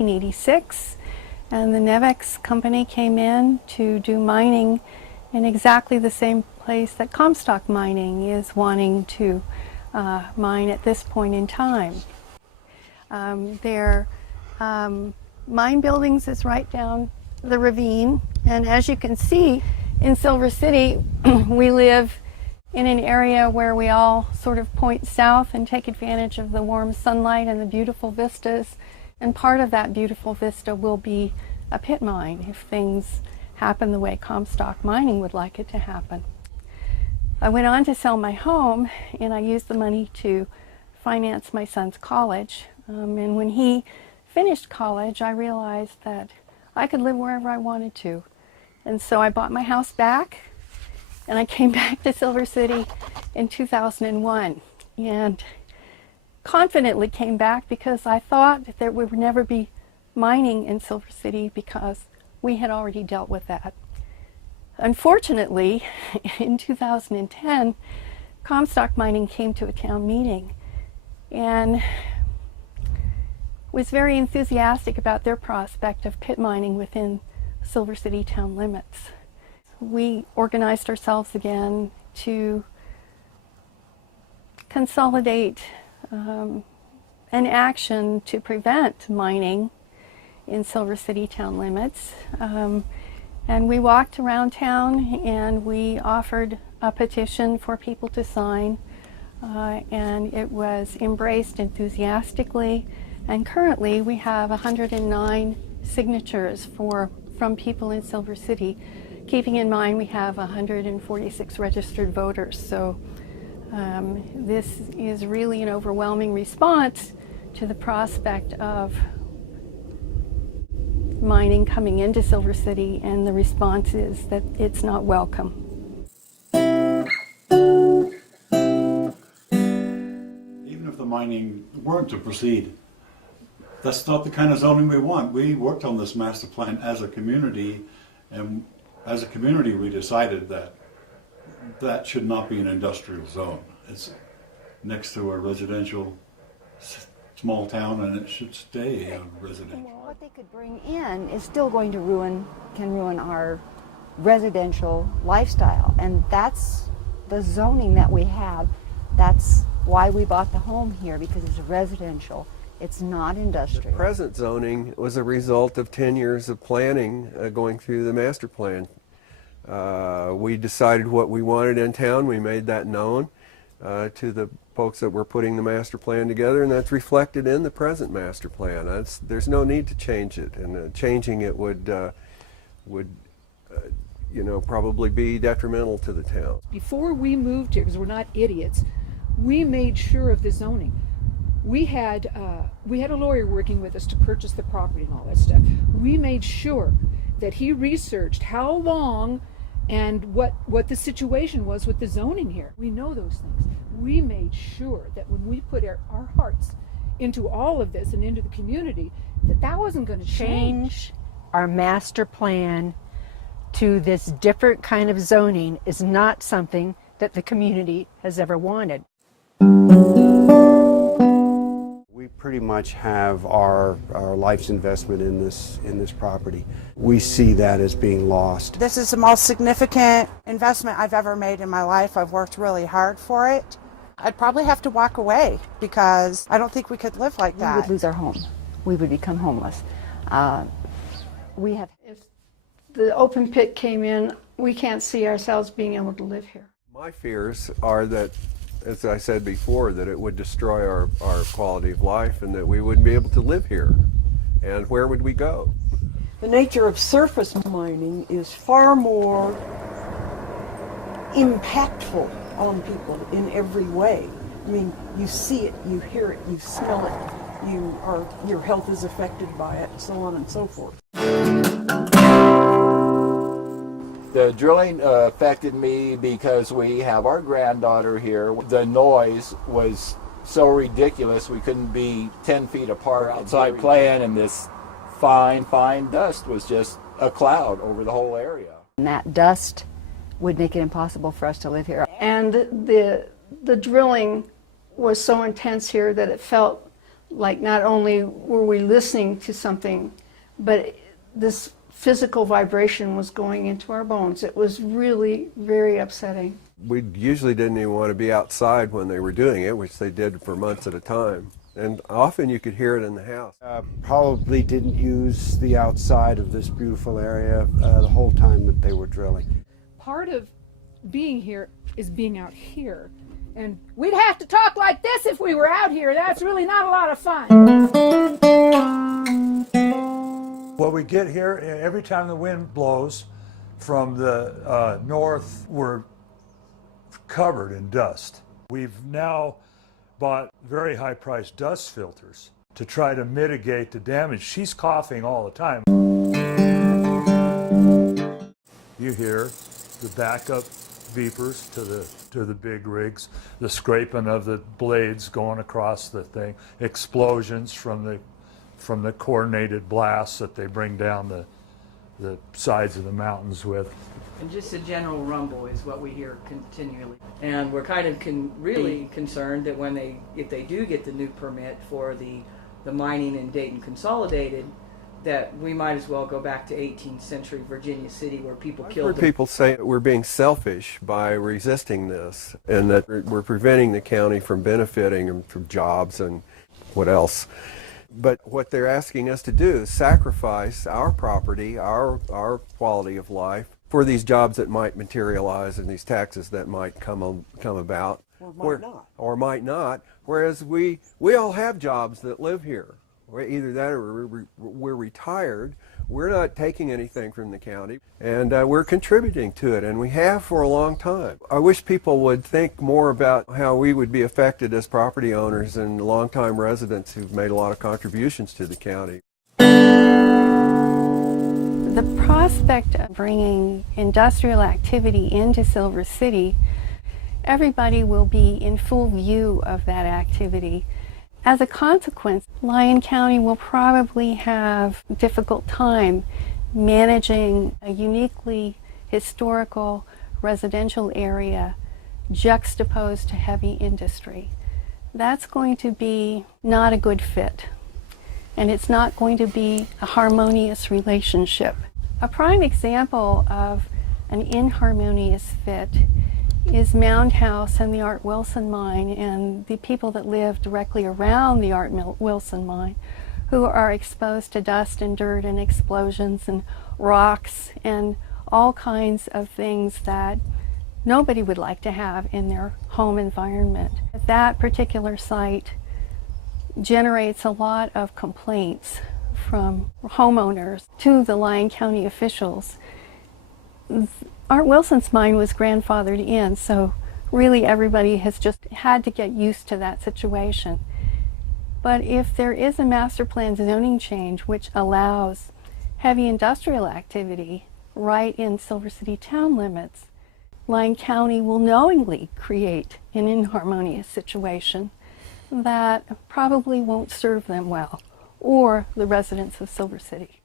1986, and the Nevex company came in to do mining in exactly the same place that Comstock Mining is wanting to mine at this point in time. Their mine buildings is right down the ravine, and as you can see in Silver City we live in an area where we all sort of point south and take advantage of the warm sunlight and the beautiful vistas, and part of that beautiful vista will be a pit mine if things happen the way Comstock Mining would like it to happen. I went on to sell my home, and I used the money to finance my son's college, and when he finished college I realized that I could live wherever I wanted to, and so I bought my house back and I came back to Silver City in 2001, and confidently came back because I thought that there would never be mining in Silver City because we had already dealt with that. Unfortunately, in 2010, Comstock Mining came to a town meeting and was very enthusiastic about their prospect of pit mining within Silver City town limits. We organized ourselves again to consolidate an action to prevent mining in Silver City town limits. And we walked around town and we offered a petition for people to sign, and it was embraced enthusiastically. And currently we have 109 signatures from people in Silver City, keeping in mind we have 146 registered voters. So this is really an overwhelming response to the prospect of mining coming into Silver City, and the response is that it's not welcome. Even if the mining weren't to proceed, that's not the kind of zoning we want. We worked on this master plan as a community, and as a community we decided that that should not be an industrial zone. It's next to a residential small town, and it should stay a residential. What they could bring in is still going to can ruin our residential lifestyle, and that's the zoning that we have. That's why we bought the home here, because it's residential. It's not industrial. The present zoning was a result of 10 years of planning going through the master plan. We decided what we wanted in town. We made that known to the folks that were putting the master plan together, and that's reflected in the present master plan. There's no need to change it, and changing it would probably be detrimental to the town. Before we moved here, because we're not idiots, we made sure of the zoning. We had a lawyer working with us to purchase the property and all that stuff. We made sure that he researched how long and what the situation was with the zoning here. We know those things. We made sure that when we put our hearts into all of this and into the community, that wasn't going to change. Our master plan to this different kind of zoning is not something that the community has ever wanted. We pretty much have our life's investment in this property. We see that as being lost. This is the most significant investment I've ever made in my life. I've worked really hard for it. I'd probably have to walk away because I don't think we could live like that. We would lose our home. We would become homeless. If the open pit came in, we can't see ourselves being able to live here. My fears are that, as I said before, that it would destroy our quality of life and that we wouldn't be able to live here. And where would we go? The nature of surface mining is far more impactful on people in every way. I mean, you see it, you hear it, you smell it, your health is affected by it, and so on and so forth. The drilling affected me because we have our granddaughter here. The noise was so ridiculous we couldn't be 10 feet apart outside playing, and this fine dust was just a cloud over the whole area. And that dust would make it impossible for us to live here. And the drilling was so intense here that it felt like not only were we listening to something, but this physical vibration was going into our bones. It was really very upsetting. We usually didn't even want to be outside when they were doing it, which they did for months at a time. And often you could hear it in the house. Probably didn't use the outside of this beautiful area the whole time that they were drilling. Part of being here is being out here. And we'd have to talk like this if we were out here. That's really not a lot of fun. What we get here, every time the wind blows from the north, we're covered in dust. We've now bought very high-priced dust filters to try to mitigate the damage. She's coughing all the time. You hear the backup beepers to the big rigs, the scraping of the blades going across the thing, explosions from the coordinated blasts that they bring down the sides of the mountains with. And just a general rumble is what we hear continually. And we're kind of really concerned that if they do get the new permit for the mining in Dayton Consolidated, that we might as well go back to 18th century Virginia City where people killed them. People say we're being selfish by resisting this, and that we're preventing the county from benefiting from jobs and what else. But what they're asking us to do is sacrifice our property, our quality of life, for these jobs that might materialize and these taxes that might come about. Or might not. Whereas we all have jobs that live here. Either that or we're retired. We're not taking anything from the county, and we're contributing to it, and we have for a long time. I wish people would think more about how we would be affected as property owners and longtime residents who've made a lot of contributions to the county. The prospect of bringing industrial activity into Silver City, everybody will be in full view of that activity. As a consequence, Lyon County will probably have a difficult time managing a uniquely historical residential area juxtaposed to heavy industry. That's going to be not a good fit, and it's not going to be a harmonious relationship. A prime example of an inharmonious fit is Mound House and the Art Wilson mine, and the people that live directly around the Art Wilson mine, who are exposed to dust and dirt and explosions and rocks and all kinds of things that nobody would like to have in their home environment. That particular site generates a lot of complaints from homeowners to the Lyon County officials. Art Wilson's mine was grandfathered in, so really everybody has just had to get used to that situation. But if there is a master plan zoning change which allows heavy industrial activity right in Silver City town limits, Lyon County will knowingly create an inharmonious situation that probably won't serve them well, or the residents of Silver City.